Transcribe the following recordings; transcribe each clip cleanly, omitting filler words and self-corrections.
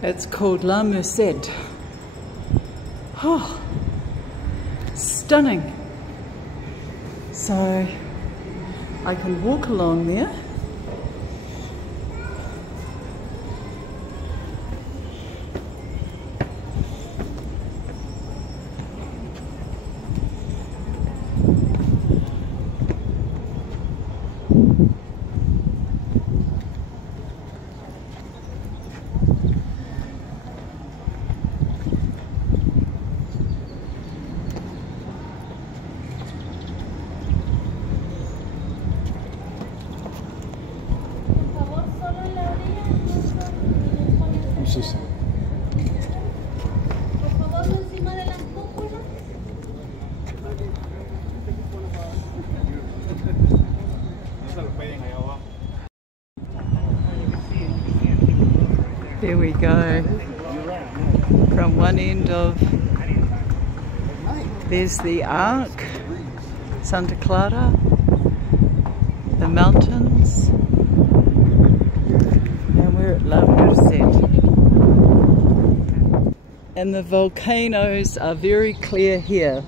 It's called La Merced. Oh, stunning. So I can walk along there. There we go. From one end of, there's the Arc, Santa Clara, the mountains, and we're at La Merced. And the volcanoes are very clear here.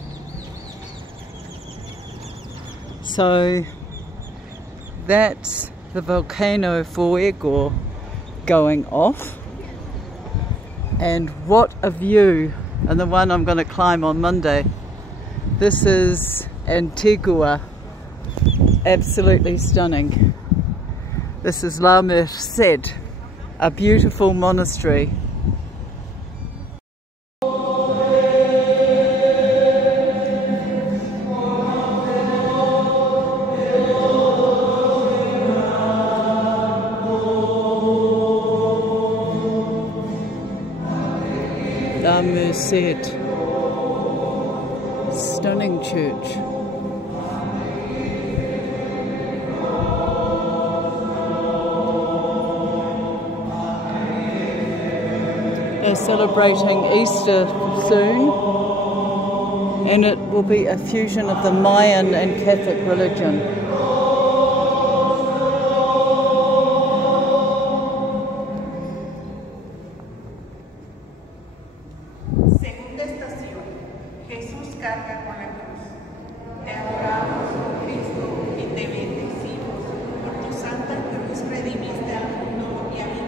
So that's the volcano Fuego going off. And what a view, and the one I'm going to climb on Monday. This is Antigua, absolutely stunning. This is La Merced, a beautiful monastery. La Merced, stunning church. They're celebrating Easter soon, and it will be a fusion of the Mayan and Catholic religion. Segunda estación. Jesús carga con la cruz. Te adoramos, Cristo, y te bendecimos. Por tu santa cruz redimiste al mundo y a mí